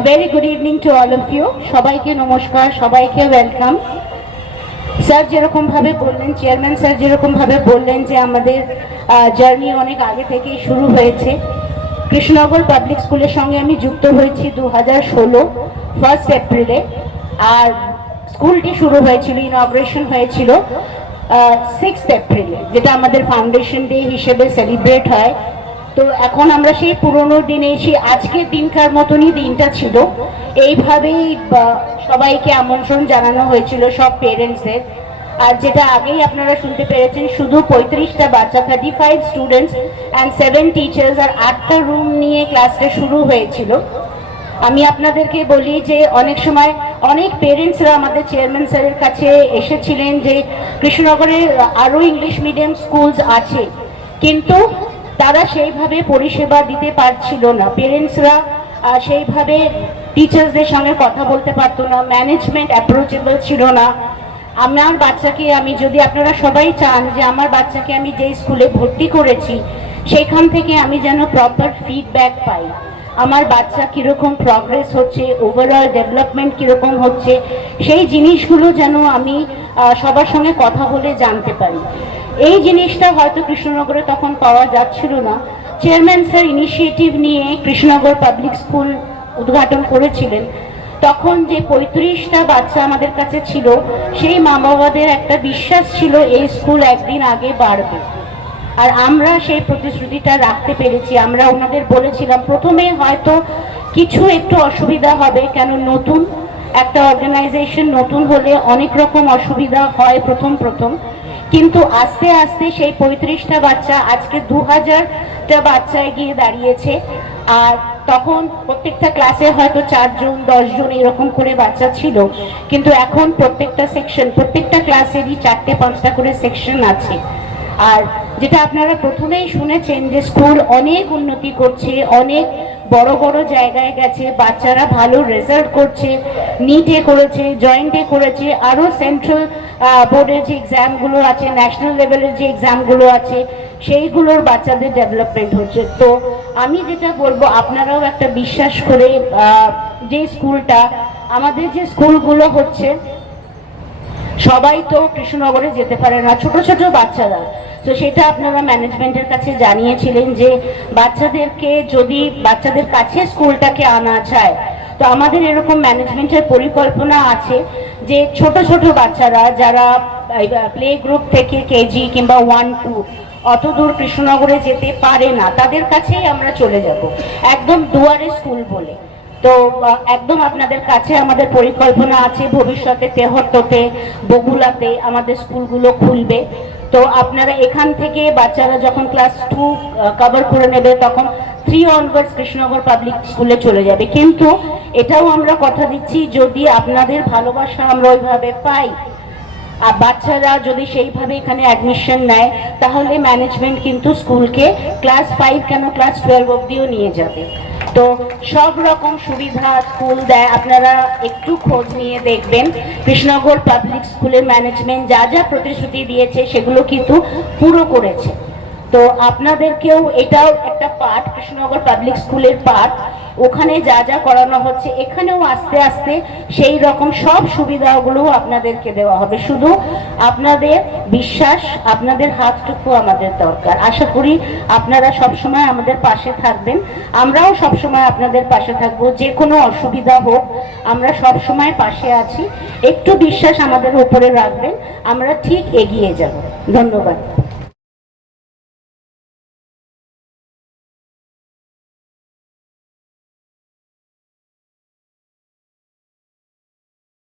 Very good evening to all of you. সবাইকে নমস্কার, সবাইকে ওয়েলকাম স্যার যেরকম ভাবে বললেন চেয়ারম্যান স্যার যেরকম ভাবে বললেন যে আমাদের জার্নি অনেক আগে থেকেই শুরু হয়েছে। কৃষ্ণনগর পাবলিক স্কুলের সঙ্গে আমি যুক্ত হয়েছি দু হাজার ষোলো ফার্স্ট এপ্রিলে আর স্কুলটি শুরু হয়েছিল ইনগ্রেশন হয়েছিল সিক্সথ এপ্রিলে যেটা আমাদের ফাউন্ডেশন ডে হিসেবে সেলিব্রেট হয়। তো এখন আমরা সেই পুরোনো দিনে, সেই আজকের দিনকার মতনই দিনটা ছিল। এইভাবেই সবাইকে আমন্ত্রণ জানানো হয়েছিল, সব পেরেন্টসের আর যেটা আগেই আপনারা শুনতে পেরেছেন, শুধু পঁয়ত্রিশটা বাচ্চা thirty five students and seven teachers আর আটটা রুম নিয়ে ক্লাসটা শুরু হয়েছিল। আমি আপনাদেরকে বলি যে অনেক সময় অনেক পেরেন্টসরা আমাদের চেয়ারম্যান স্যারের কাছে এসেছিলেন যে কৃষ্ণনগরে আরও ইংলিশ মিডিয়াম স্কুলস আছে। কিন্তু তারা সেইভাবে পরিষেবা দিতে পারছিল না। পেরেন্টসরা সেইভাবে টিচার্সদের সঙ্গে কথা বলতে পারতো না। ম্যানেজমেন্ট অ্যাপ্রোচেবল ছিল না। আমার বাচ্চাকে আমি যদি আপনারা সবাই চান যে আমার বাচ্চাকে আমি যেই স্কুলে ভর্তি করেছি সেখান থেকে আমি যেন প্রপার ফিডব্যাক পাই। আমার বাচ্চা কীরকম প্রগ্রেস হচ্ছে ওভারঅল ডেভেলপমেন্ট কীরকম হচ্ছে, সেই জিনিসগুলো যেন আমি সবার সঙ্গে কথা বলে জানতে পারি। এই জিনিসটা হয়তো কৃষ্ণনগরে তখন পাওয়া যাচ্ছিল না। চেয়ারম্যান স্যার ইনিশিয়েটিভ নিয়ে কৃষ্ণনগর পাবলিক স্কুল উদ্ঘাটন করেছিলেন। তখন যে পঁয়ত্রিশটা বাচ্চা আমাদের কাছে ছিল, সেই মা বাবাদের একটা বিশ্বাস ছিল, এই স্কুল একদিন আগে বাড়বে। আর আমরা সেই প্রতিশ্রুতিটা রাখতে পেরেছি। আমরা ওনাদের বলেছিলাম, প্রথমে হয়তো কিছু একটু অসুবিধা হবে, কেন নতুন একটা অর্গানাইজেশন নতুন হলে অনেক রকম অসুবিধা হয় প্রথম প্রথম। কিন্তু আস্তে আস্তে সেই পঁয়ত্রিশটা বাচ্চা আজকে দু হাজারটা বাচ্চায় গিয়ে দাঁড়িয়েছে। আর তখন প্রত্যেকটা ক্লাসে হয়তো চারজন, দশজন এরকম করে বাচ্চা ছিল। কিন্তু এখন প্রত্যেকটা সেকশন, প্রত্যেকটা ক্লাসেরই চারটে, পাঁচটা করে সেকশন আছে। আর যেটা আপনারা প্রথমেই শুনেছেন যে স্কুল অনেক উন্নতি করছে, অনেক বড় বড় জায়গায় গেছে, বাচ্চারা ভালো রেজাল্ট করছে নিটে করেছে জয়েন্টে করেছে, আরও সেন্ট্রাল বোর্ডের যে এক্সামগুলো আছে ন্যাশনাল লেভেলের যে এক্সামগুলো আছে, সেইগুলোর বাচ্চাদের ডেভেলপমেন্ট হচ্ছে। তো আমি যেটা বলব, আপনারাও একটা বিশ্বাস করে যে স্কুলটা, আমাদের যে স্কুলগুলো হচ্ছে, সবাই তো কৃষ্ণনগরে যেতে পারে না, ছোট ছোট বাচ্চারা। তো সেটা আপনারা ম্যানেজমেন্টের কাছে জানিয়েছিলেন যে, বাচ্চাদেরকে যদি, বাচ্চাদের কাছে স্কুলটাকে আনা যায়, তো আমাদের এরকম ম্যানেজমেন্টের পরিকল্পনা আছে। যে ছোট ছোট বাচ্চারা যারা প্লে গ্রুপ থেকে কেজি কিংবা ওয়ান টু অত দূর কৃষ্ণনগরে যেতে পারে না, তাদের কাছেই আমরা চলে যাব। একদম দুয়ারে স্কুল বলে। তো একদম আপনাদের কাছে আমাদের পরিকল্পনা আছে, ভবিষ্যতে তেহট্টতে বগুলাতে আমাদের স্কুলগুলো খুলবে। তো আপনারা এখান থেকে বাচ্চারা যখন ক্লাস টু কভার করে নেবে, তখন থ্রি অনওয়ার্ডস কৃষ্ণনগর পাবলিক স্কুলে চলে যাবে। কিন্তু এটাও আমরা কথা দিচ্ছি, যদি আপনাদের ভালোবাসা আমরা ওইভাবে পাই, আর বাচ্চারা যদি সেইভাবে এখানে অ্যাডমিশন নেয়, তাহলে ম্যানেজমেন্ট কিন্তু স্কুলকে ক্লাস ফাইভ কেন ক্লাস টুয়েলভ অবধিও নিয়ে যাবে। তো সব রকম সুবিধা স্কুল দেয়, আপনারা একটু খোঁজ নিয়ে দেখবেন। কৃষ্ণনগর পাবলিক স্কুলের ম্যানেজমেন্ট যা যা প্রতিশ্রুতি দিয়েছে, সেগুলো কিন্তু পুরো করেছে। তো আপনাদেরকেও এটাও পার্ট কৃষ্ণনগর পাবলিক স্কুলের পার্ট ওখানে যা যা করানো হচ্ছে, এখানেও আস্তে আস্তে সেই রকম সব সুবিধাগুলো আপনাদেরকে দেওয়া হবে। শুধু আপনাদের বিশ্বাস, আপনাদের হাতটুকু আমাদের দরকার। আশা করি আপনারা সবসময় আমাদের পাশে থাকবেন। আমরাও সবসময় আপনাদের পাশে থাকব। যে কোনো অসুবিধা হোক, আমরা সবসময় পাশে আছি। একটু বিশ্বাস আমাদের উপরে রাখবেন। আমরা ঠিক এগিয়ে যাব। ধন্যবাদ।